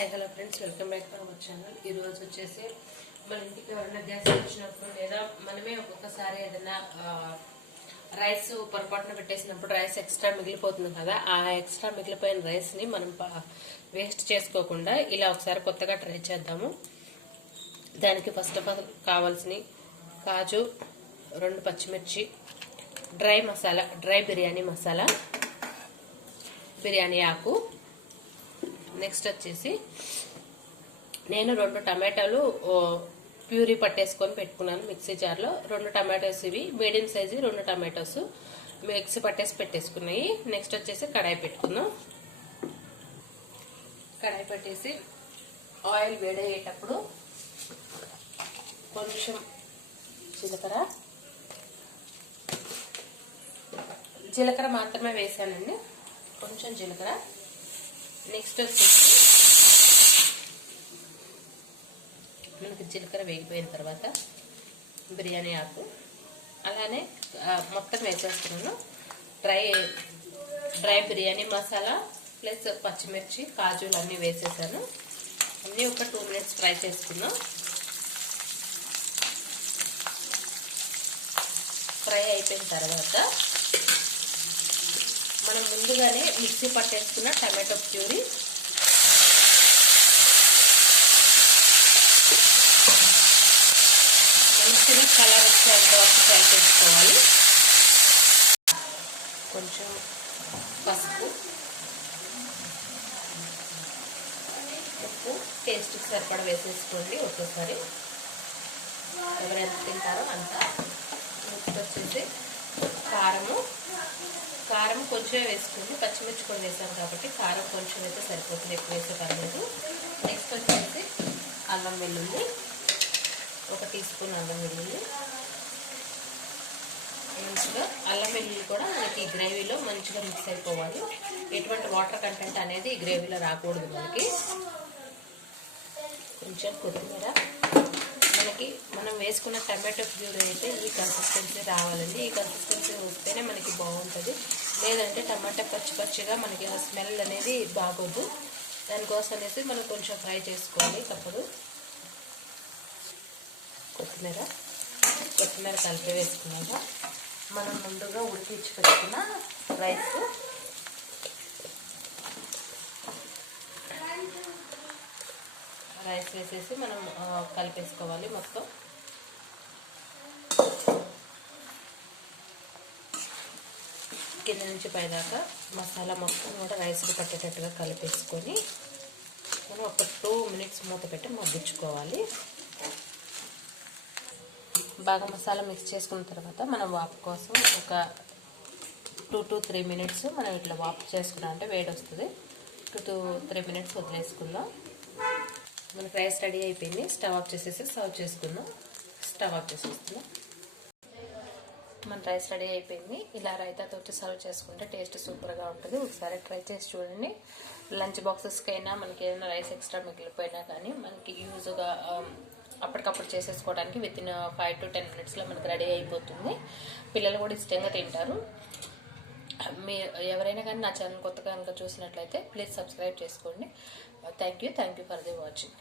Hi hello friends welcome back to our channel. ఈ రోజు వచ్చేసి మన ఇంటికి ఎవరైనా గ్యాస్ వచ్చినప్పుడు లేదా మనమే ఒక్కొక్కసారి ఏదైనా రైస్ పొరపాటున పెట్టేసినప్పుడు రైస్ ఎక్స్ట్రా మిగిలిపోతుంది కదా ఆ ఎక్స్ట్రా మిగిలిపోయిన రైస్ని మనం వేస్ట్ చేసుకోకుండా ఇలా ఒకసారి కొత్తగా ట్రై చేద్దాము. దానికి ఫస్ట్ ఆఫ్ ఆల్ కావాల్సిన కాజు రెండు పచ్చిమిర్చి డ్రై మసాలా డ్రై బిర్యానీ మసాలా బిర్యానీ ఆకు నెక్స్ట్ వచ్చేసి నేను రెండు టమాటాలు ప్యూరీ పట్టేసుకొని పెట్టుకున్నాను మిక్సీ జార్లో. రెండు టమాటోస్ ఇవి మీడియం సైజు రెండు టమాటోస్. మిక్సీ పట్టేసి పెట్టేసుకున్నాయి. నెక్స్ట్ వచ్చేసి కడాయి పెట్టుకుందాం. కడాయి పెట్టేసి ఆయిల్ వేడయ్యేటప్పుడు కొంచెం జీలకర్ర. జీలకర్ర మాత్రమే వేసానండి. కొంచెం జీలకర్ర. నెక్స్ట్ వచ్చేసి మనకి జీలకర్ర వేగిపోయిన తర్వాత బిర్యానీ ఆకు. అలానే మొత్తం వేసేస్తున్నాను. Dry dry biryani masala plus పచ్చిమిర్చి కాజులు అన్నీ వేసేసాను. అన్నీ ఒక టూ మినిట్స్ ఫ్రై చేసుకున్నాం ఫ్రై అయిపోయిన తర్వాత మనం ముందుగానే మిక్సీ పట్టేసుకున్న టమాటో ప్యూరీ. మంచిది కలర్ వచ్చేంత వరకు ఫ్రై చేసుకోవాలి. కొంచెం పసుపు ఉప్పు టేస్ట్కి సరిపడా వేసేసుకోండి ఒక్కోసారి ఎవరెంత తింటారో అంత. నెక్స్ట్ వచ్చేసి కారం కొంచెమే వేసుకుంది పచ్చిమిర్చి కూడా వేసాం కాబట్టి కారం కొంచెం అయితే సరిపోతుంది ఎక్కువ వేసే పర్లేదు. నెక్స్ట్ వచ్చేసి అల్లం వెల్లుల్లి ఒక టీ స్పూన్ అల్లం వెల్లుల్లి. మంచిగా అల్లం వెల్లుల్లి కూడా మనకి ఈ గ్రేవీలో మంచిగా మిక్స్ అయిపోవాలి. ఎటువంటి వాటర్ కంటెంట్ అనేది ఈ గ్రేవీలో రాకూడదు మనకి. కొంచెం కొత్తిమీర. మనకి మనం వేసుకున్న టమాటో ప్యూరీ అయితే ఈ కన్సిస్టెన్సీ రావాలండి. ఈ కన్సిస్టెన్సీ వస్తేనే మనకి బాగుంటుంది. లేదంటే టమాటా పచ్చి పచ్చిగా మనకి ఆ స్మెల్ అనేది బాగోదు. దానికోసం అనేసి మనం కొంచెం ఫ్రై చేసుకోవాలి తప్పదు. కొత్తిమీర. కొత్తిమీర కలిపి వేసుకున్నాక మనం ముందుగా ఉడికించి పెట్టుకున్న రైస్. రైస్ వేసేసి మనం కలిపేసుకోవాలి మొత్తం. కింద నుంచి పైదాకా మసాలా మొత్తం కూడా రైస్కి పట్టేటట్టుగా కలిపేసుకొని మనం ఒక టూ మినిట్స్ మూత పెట్టి మగ్గించుకోవాలి. బాగా మసాలా మిక్స్ చేసుకున్న తర్వాత మనం వాపు కోసం ఒక టూ టు త్రీ మినిట్స్ మనం ఇట్లా వాపు చేసుకున్నాం అంటే వేడి వస్తుంది. టూ టు త్రీ మినిట్స్ వదిలేసుకుందాం. మనకి రైస్ రెడీ అయిపోయింది. స్టవ్ ఆఫ్ చేసేసి సర్వ్ చేసుకుందాం. స్టవ్ ఆఫ్ చేసేస్తున్నాం. మన రైస్ రెడీ అయిపోయింది. ఇలా రైతాతో సర్వ్ చేసుకుంటే టేస్ట్ సూపర్గా ఉంటుంది. ఒకసారి ట్రై చేసి చూడండి. లంచ్ బాక్సెస్కి అయినా మనకి ఏదైనా రైస్ ఎక్స్ట్రా మిగిలిపోయినా కానీ మనకి యూజ్గా um, అప్పటికప్పుడు చేసేసుకోవడానికి with in five to ten మినిట్స్లో మనకి రెడీ అయిపోతుంది. పిల్లలు కూడా ఇష్టంగా తింటారు. మీ ఎవరైనా కానీ నా ఛానల్ కొత్తగా కనుక చూసినట్లయితే ప్లీజ్ సబ్స్క్రైబ్ చేసుకోండి. Thank you thank you for the watching